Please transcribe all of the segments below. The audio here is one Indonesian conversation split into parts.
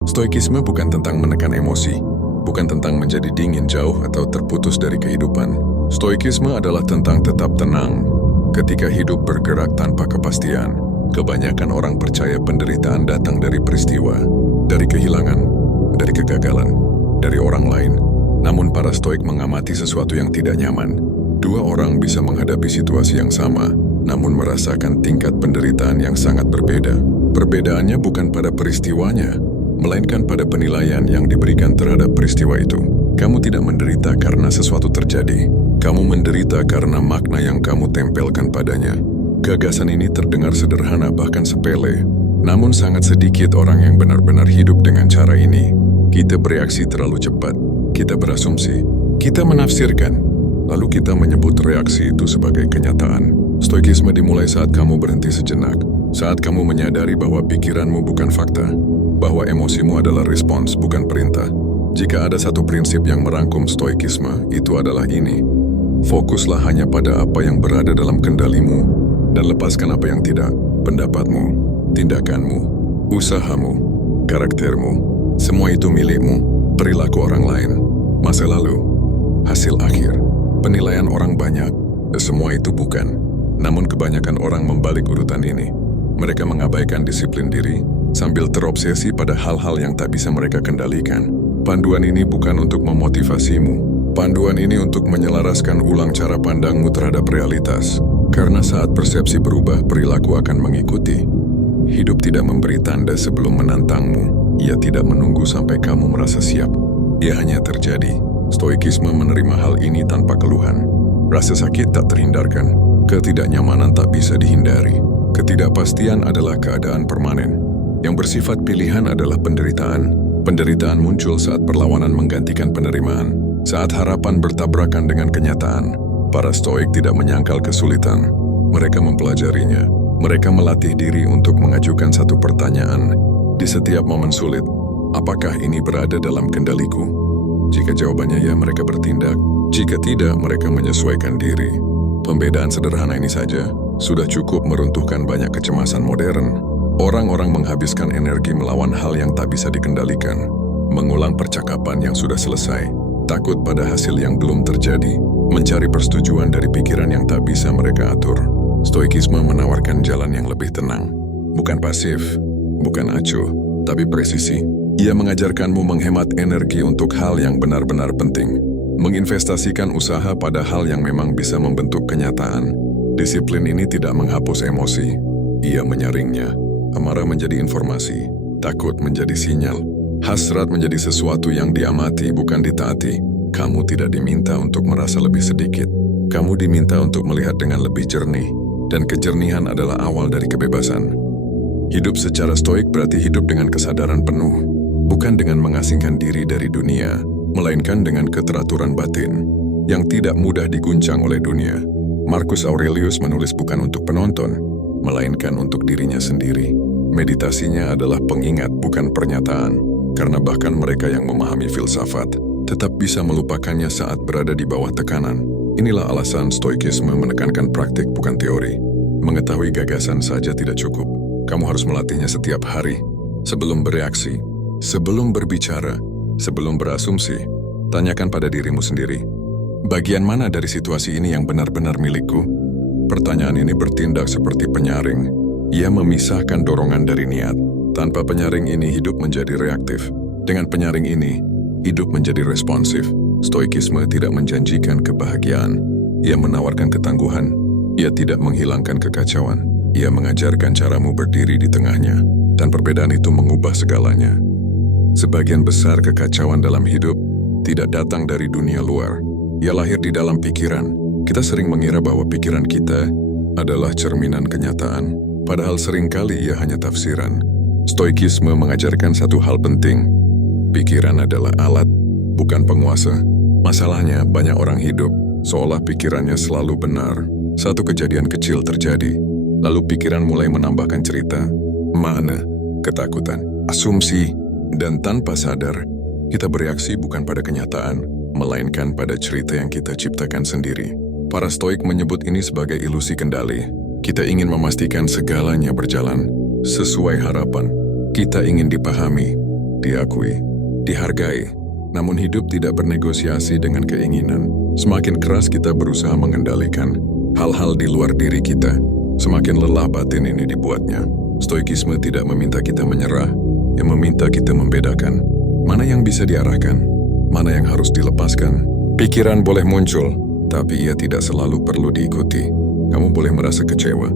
Stoikisme bukan tentang menekan emosi, bukan tentang menjadi dingin jauh atau terputus dari kehidupan. Stoikisme adalah tentang tetap tenang ketika hidup bergerak tanpa kepastian. Kebanyakan orang percaya penderitaan datang dari peristiwa, dari kehilangan, dari kegagalan, dari orang lain. Namun para stoik mengamati sesuatu yang tidak nyaman. Dua orang bisa menghadapi situasi yang sama, namun merasakan tingkat penderitaan yang sangat berbeda. Perbedaannya bukan pada peristiwanya, melainkan pada penilaian yang diberikan terhadap peristiwa itu. Kamu tidak menderita karena sesuatu terjadi. Kamu menderita karena makna yang kamu tempelkan padanya. Gagasan ini terdengar sederhana bahkan sepele, namun sangat sedikit orang yang benar-benar hidup dengan cara ini. Kita bereaksi terlalu cepat, kita berasumsi, kita menafsirkan, lalu kita menyebut reaksi itu sebagai kenyataan. Stoikisme dimulai saat kamu berhenti sejenak, saat kamu menyadari bahwa pikiranmu bukan fakta, bahwa emosimu adalah respons, bukan perintah. Jika ada satu prinsip yang merangkum stoikisme, itu adalah ini. Fokuslah hanya pada apa yang berada dalam kendalimu, dan lepaskan apa yang tidak, pendapatmu, tindakanmu, usahamu, karaktermu. Semua itu milikmu, perilaku orang lain, masa lalu, hasil akhir, penilaian orang banyak. Semua itu bukan. Namun kebanyakan orang membalik urutan ini. Mereka mengabaikan disiplin diri, sambil terobsesi pada hal-hal yang tak bisa mereka kendalikan. Panduan ini bukan untuk memotivasimu. Panduan ini untuk menyelaraskan ulang cara pandangmu terhadap realitas. Karena saat persepsi berubah, perilaku akan mengikuti. Hidup tidak memberi tanda sebelum menantangmu. Ia tidak menunggu sampai kamu merasa siap. Ia hanya terjadi. Stoikisme menerima hal ini tanpa keluhan. Rasa sakit tak terhindarkan. Ketidaknyamanan tak bisa dihindari. Ketidakpastian adalah keadaan permanen. Yang bersifat pilihan adalah penderitaan. Penderitaan muncul saat perlawanan menggantikan penerimaan. Saat harapan bertabrakan dengan kenyataan. Para stoik tidak menyangkal kesulitan. Mereka mempelajarinya. Mereka melatih diri untuk mengajukan satu pertanyaan. Di setiap momen sulit, apakah ini berada dalam kendaliku? Jika jawabannya ya, mereka bertindak. Jika tidak, mereka menyesuaikan diri. Pembedaan sederhana ini saja sudah cukup meruntuhkan banyak kecemasan modern. Orang-orang menghabiskan energi melawan hal yang tak bisa dikendalikan, mengulang percakapan yang sudah selesai, takut pada hasil yang belum terjadi, mencari persetujuan dari pikiran yang tak bisa mereka atur. Stoikisme menawarkan jalan yang lebih tenang, bukan pasif, bukan acuh, tapi presisi. Ia mengajarkanmu menghemat energi untuk hal yang benar-benar penting, menginvestasikan usaha pada hal yang memang bisa membentuk kenyataan. Disiplin ini tidak menghapus emosi, ia menyaringnya. Amarah menjadi informasi, takut menjadi sinyal, hasrat menjadi sesuatu yang diamati bukan ditaati. Kamu tidak diminta untuk merasa lebih sedikit. Kamu diminta untuk melihat dengan lebih jernih, dan kejernihan adalah awal dari kebebasan. Hidup secara stoik berarti hidup dengan kesadaran penuh, bukan dengan mengasingkan diri dari dunia, melainkan dengan keteraturan batin yang tidak mudah diguncang oleh dunia. Marcus Aurelius menulis bukan untuk penonton, melainkan untuk dirinya sendiri. Meditasinya adalah pengingat, bukan pernyataan, karena bahkan mereka yang memahami filsafat tetap bisa melupakannya saat berada di bawah tekanan. Inilah alasan stoikisme menekankan praktik, bukan teori. Mengetahui gagasan saja tidak cukup. Kamu harus melatihnya setiap hari. Sebelum bereaksi, sebelum berbicara, sebelum berasumsi, tanyakan pada dirimu sendiri. Bagian mana dari situasi ini yang benar-benar milikku? Pertanyaan ini bertindak seperti penyaring. Ia memisahkan dorongan dari niat. Tanpa penyaring ini, hidup menjadi reaktif. Dengan penyaring ini, hidup menjadi responsif. Stoikisme tidak menjanjikan kebahagiaan. Ia menawarkan ketangguhan. Ia tidak menghilangkan kekacauan. Ia mengajarkan caramu berdiri di tengahnya. Dan perbedaan itu mengubah segalanya. Sebagian besar kekacauan dalam hidup tidak datang dari dunia luar. Ia lahir di dalam pikiran. Kita sering mengira bahwa pikiran kita adalah cerminan kenyataan, padahal seringkali ia hanya tafsiran. Stoikisme mengajarkan satu hal penting. Pikiran adalah alat, bukan penguasa. Masalahnya, banyak orang hidup seolah pikirannya selalu benar. Satu kejadian kecil terjadi, lalu pikiran mulai menambahkan cerita, makna, ketakutan, asumsi, dan tanpa sadar, kita bereaksi bukan pada kenyataan, melainkan pada cerita yang kita ciptakan sendiri. Para stoik menyebut ini sebagai ilusi kendali. Kita ingin memastikan segalanya berjalan sesuai harapan. Kita ingin dipahami, diakui, dihargai. Namun hidup tidak bernegosiasi dengan keinginan. Semakin keras kita berusaha mengendalikan hal-hal di luar diri kita, semakin lelah batin ini dibuatnya. Stoikisme tidak meminta kita menyerah, yang meminta kita membedakan mana yang bisa diarahkan, mana yang harus dilepaskan. Pikiran boleh muncul, tapi ia tidak selalu perlu diikuti. Kamu boleh merasa kecewa,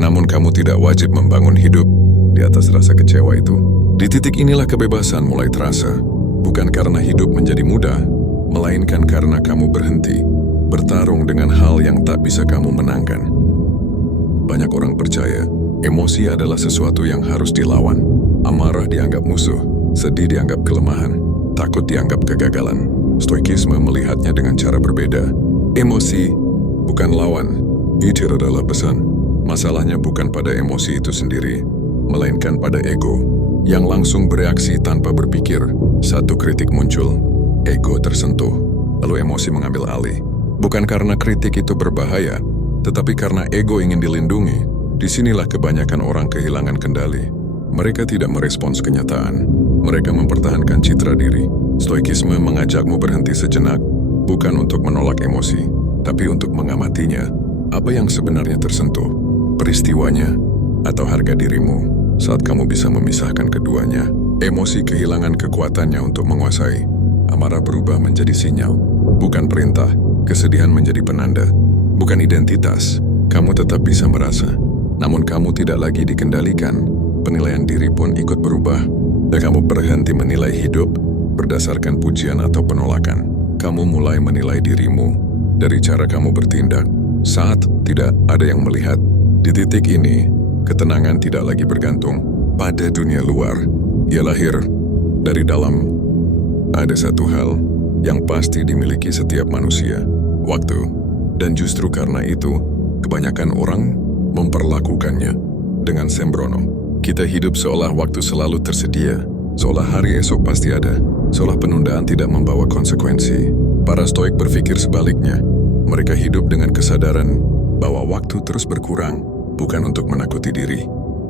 namun kamu tidak wajib membangun hidup di atas rasa kecewa itu. Di titik inilah kebebasan mulai terasa. Bukan karena hidup menjadi mudah, melainkan karena kamu berhenti bertarung dengan hal yang tak bisa kamu menangkan. Banyak orang percaya, emosi adalah sesuatu yang harus dilawan. Amarah dianggap musuh, sedih dianggap kelemahan, takut dianggap kegagalan. Stoikisme melihatnya dengan cara berbeda. Emosi bukan lawan, itu adalah pesan. Masalahnya bukan pada emosi itu sendiri, melainkan pada ego yang langsung bereaksi tanpa berpikir. Satu kritik muncul, ego tersentuh, lalu emosi mengambil alih. Bukan karena kritik itu berbahaya, tetapi karena ego ingin dilindungi. Disinilah kebanyakan orang kehilangan kendali. Mereka tidak merespons kenyataan, mereka mempertahankan citra diri. Stoikisme mengajakmu berhenti sejenak, bukan untuk menolak emosi, tapi untuk mengamatinya. Apa yang sebenarnya tersentuh, peristiwanya, atau harga dirimu. Saat kamu bisa memisahkan keduanya, emosi kehilangan kekuatannya untuk menguasai. Amarah berubah menjadi sinyal, bukan perintah. Kesedihan menjadi penanda, bukan identitas. Kamu tetap bisa merasa, namun kamu tidak lagi dikendalikan. Penilaian diri pun ikut berubah, dan kamu berhenti menilai hidup berdasarkan pujian atau penolakan. Kamu mulai menilai dirimu dari cara kamu bertindak saat tidak ada yang melihat. Di titik ini, ketenangan tidak lagi bergantung pada dunia luar. Ia lahir dari dalam. Ada satu hal yang pasti dimiliki setiap manusia, waktu. Dan justru karena itu, kebanyakan orang memperlakukannya dengan sembrono. Kita hidup seolah waktu selalu tersedia, seolah hari esok pasti ada, seolah penundaan tidak membawa konsekuensi. Para stoik berpikir sebaliknya. Mereka hidup dengan kesadaran bahwa waktu terus berkurang, bukan untuk menakuti diri,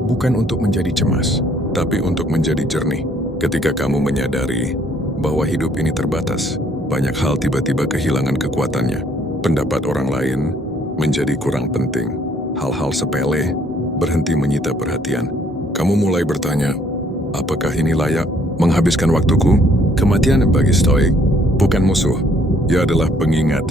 bukan untuk menjadi cemas, tapi untuk menjadi jernih. Ketika kamu menyadari bahwa hidup ini terbatas, banyak hal tiba-tiba kehilangan kekuatannya. Pendapat orang lain menjadi kurang penting. Hal-hal sepele berhenti menyita perhatian. Kamu mulai bertanya, apakah ini layak menghabiskan waktuku? Kematian bagi stoik bukan musuh. Ia adalah pengingat.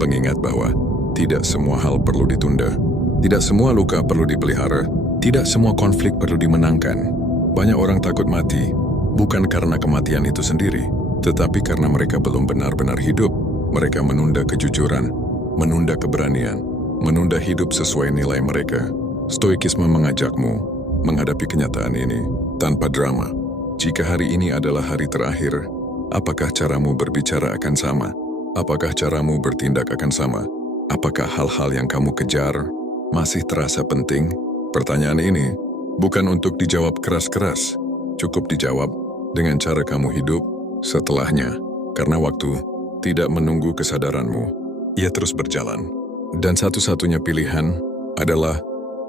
Pengingat bahwa tidak semua hal perlu ditunda. Tidak semua luka perlu dipelihara. Tidak semua konflik perlu dimenangkan. Banyak orang takut mati, bukan karena kematian itu sendiri, tetapi karena mereka belum benar-benar hidup. Mereka menunda kejujuran, menunda keberanian, menunda hidup sesuai nilai mereka. Stoikisme mengajakmu menghadapi kenyataan ini tanpa drama. Jika hari ini adalah hari terakhir, apakah caramu berbicara akan sama? Apakah caramu bertindak akan sama? Apakah hal-hal yang kamu kejar masih terasa penting? Pertanyaan ini bukan untuk dijawab keras-keras, cukup dijawab dengan cara kamu hidup setelahnya. Karena waktu tidak menunggu kesadaranmu, ia terus berjalan. Dan satu-satunya pilihan adalah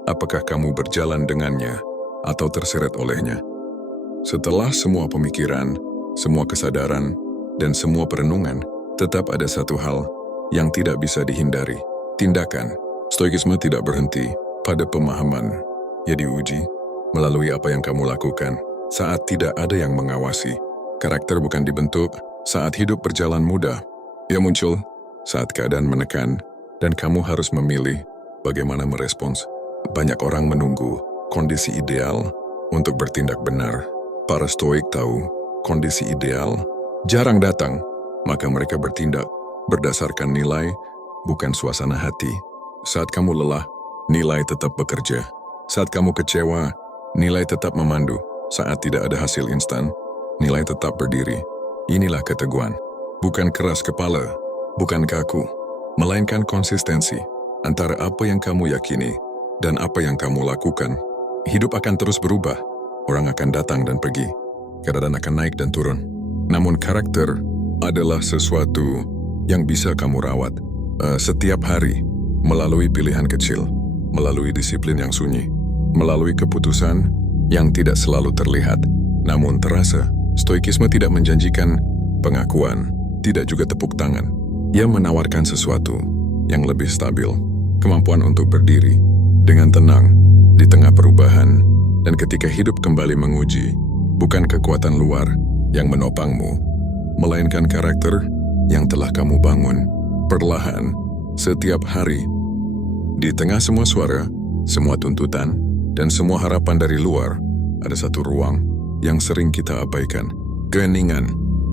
apakah kamu berjalan dengannya atau terseret olehnya. Setelah semua pemikiran, semua kesadaran, dan semua perenungan, tetap ada satu hal yang tidak bisa dihindari. Tindakan. Stoikisme tidak berhenti pada pemahaman. Ia diuji melalui apa yang kamu lakukan saat tidak ada yang mengawasi. Karakter bukan dibentuk saat hidup berjalan mudah. Ia muncul saat keadaan menekan, dan kamu harus memilih bagaimana merespons. Banyak orang menunggu kondisi ideal untuk bertindak benar. Para stoik tahu kondisi ideal jarang datang, maka mereka bertindak berdasarkan nilai, bukan suasana hati. Saat kamu lelah, nilai tetap bekerja. Saat kamu kecewa, nilai tetap memandu. Saat tidak ada hasil instan, nilai tetap berdiri. Inilah keteguhan. Bukan keras kepala, bukan kaku, melainkan konsistensi antara apa yang kamu yakini dan apa yang kamu lakukan. Hidup akan terus berubah. Orang akan datang dan pergi. Keadaan akan naik dan turun. Namun karakter adalah sesuatu yang bisa kamu rawat setiap hari melalui pilihan kecil, melalui disiplin yang sunyi, melalui keputusan yang tidak selalu terlihat, namun terasa. Stoikisme tidak menjanjikan pengakuan, tidak juga tepuk tangan. Ia menawarkan sesuatu yang lebih stabil, kemampuan untuk berdiri dengan tenang di tengah perubahan, dan ketika hidup kembali menguji, bukan kekuatan luar yang menopangmu, melainkan karakter yang telah kamu bangun perlahan setiap hari. Di tengah semua suara, semua tuntutan, dan semua harapan dari luar, ada satu ruang yang sering kita abaikan. Keheningan.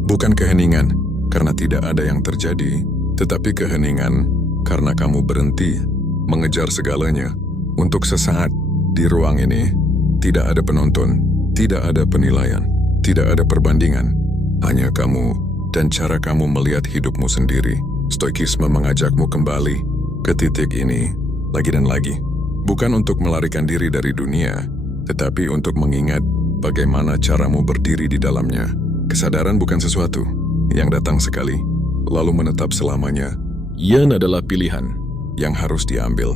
Bukan keheningan karena tidak ada yang terjadi, tetapi keheningan karena kamu berhenti mengejar segalanya. Untuk sesaat di ruang ini, tidak ada penonton, tidak ada penilaian, tidak ada perbandingan. Hanya kamu dan cara kamu melihat hidupmu sendiri. Stoikisme mengajakmu kembali ke titik ini lagi dan lagi. Bukan untuk melarikan diri dari dunia, tetapi untuk mengingat bagaimana caramu berdiri di dalamnya. Kesadaran bukan sesuatu yang datang sekali, lalu menetap selamanya. Ia adalah pilihan yang harus diambil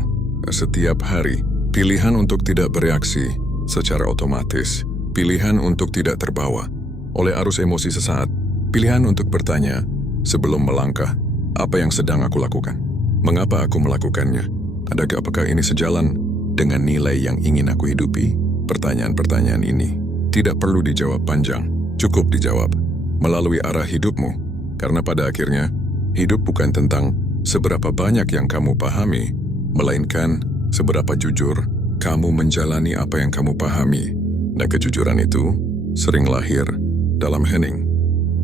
setiap hari. Pilihan untuk tidak bereaksi secara otomatis. Pilihan untuk tidak terbawa oleh arus emosi sesaat. Pilihan untuk bertanya sebelum melangkah, apa yang sedang aku lakukan? Mengapa aku melakukannya? Apakah ini sejalan dengan nilai yang ingin aku hidupi? Pertanyaan-pertanyaan ini tidak perlu dijawab panjang, cukup dijawab melalui arah hidupmu. Karena pada akhirnya, hidup bukan tentang seberapa banyak yang kamu pahami, melainkan seberapa jujur kamu menjalani apa yang kamu pahami. Dan kejujuran itu sering lahir dalam hening.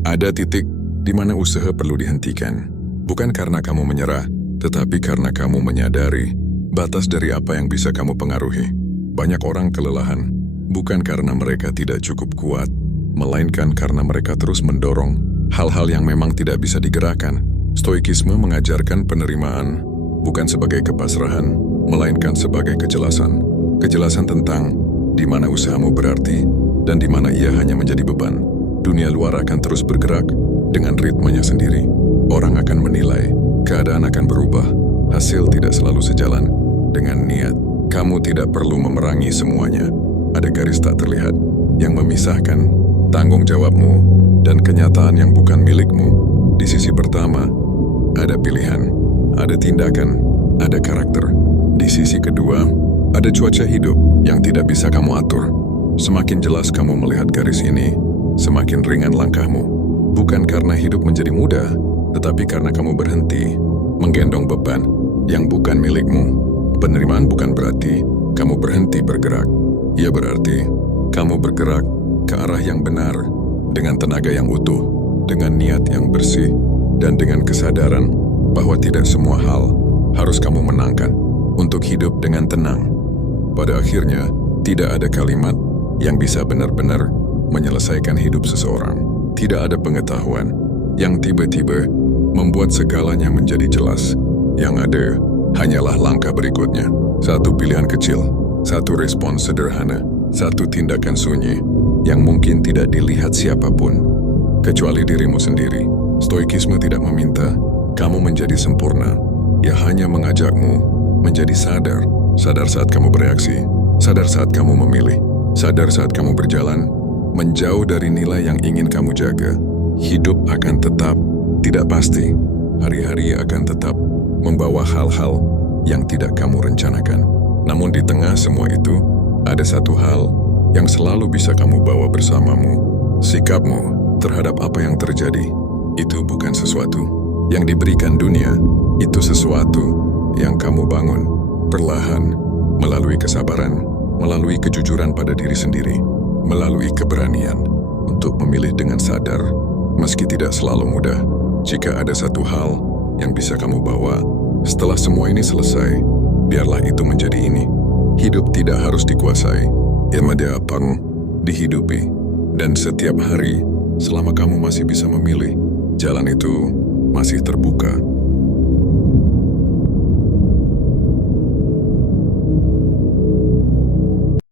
Ada titik di mana usaha perlu dihentikan. Bukan karena kamu menyerah, tetapi karena kamu menyadari batas dari apa yang bisa kamu pengaruhi. Banyak orang kelelahan, bukan karena mereka tidak cukup kuat, melainkan karena mereka terus mendorong hal-hal yang memang tidak bisa digerakkan. Stoikisme mengajarkan penerimaan bukan sebagai kepasrahan, melainkan sebagai kejelasan. Kejelasan tentang di mana usahamu berarti dan di mana ia hanya menjadi beban. Dunia luar akan terus bergerak dengan ritmenya sendiri. Orang akan menilai, keadaan akan berubah, hasil tidak selalu sejalan dengan niat. Kamu tidak perlu memerangi semuanya. Ada garis tak terlihat yang memisahkan tanggung jawabmu dan kenyataan yang bukan milikmu. Di sisi pertama, ada pilihan, ada tindakan, ada karakter. Di sisi kedua, ada cuaca hidup yang tidak bisa kamu atur. Semakin jelas kamu melihat garis ini, semakin ringan langkahmu. Bukan karena hidup menjadi mudah, tetapi karena kamu berhenti menggendong beban yang bukan milikmu. Penerimaan bukan berarti kamu berhenti bergerak. Ia berarti kamu bergerak ke arah yang benar, dengan tenaga yang utuh, dengan niat yang bersih, dan dengan kesadaran bahwa tidak semua hal harus kamu menangkan untuk hidup dengan tenang. Pada akhirnya, tidak ada kalimat yang bisa benar-benar menyelesaikan hidup seseorang. Tidak ada pengetahuan yang tiba-tiba membuat segalanya menjadi jelas. Yang ada hanyalah langkah berikutnya. Satu pilihan kecil, satu respons sederhana, satu tindakan sunyi yang mungkin tidak dilihat siapapun, kecuali dirimu sendiri. Stoikisme tidak meminta kamu menjadi sempurna. Ia hanya mengajakmu menjadi sadar. Sadar saat kamu bereaksi, sadar saat kamu memilih, sadar saat kamu berjalan menjauh dari nilai yang ingin kamu jaga. Hidup akan tetap tidak pasti. Hari-hari akan tetap membawa hal-hal yang tidak kamu rencanakan. Namun di tengah semua itu, ada satu hal yang selalu bisa kamu bawa bersamamu. Sikapmu terhadap apa yang terjadi. Itu bukan sesuatu yang diberikan dunia. Itu sesuatu yang kamu bangun perlahan, melalui kesabaran, melalui kejujuran pada diri sendiri, melalui keberanian untuk memilih dengan sadar, meski tidak selalu mudah. Jika ada satu hal yang bisa kamu bawa setelah semua ini selesai, biarlah itu menjadi ini. Hidup tidak harus dikuasai, Yamadapang dihidupi. Dan setiap hari, selama kamu masih bisa memilih, jalan itu masih terbuka.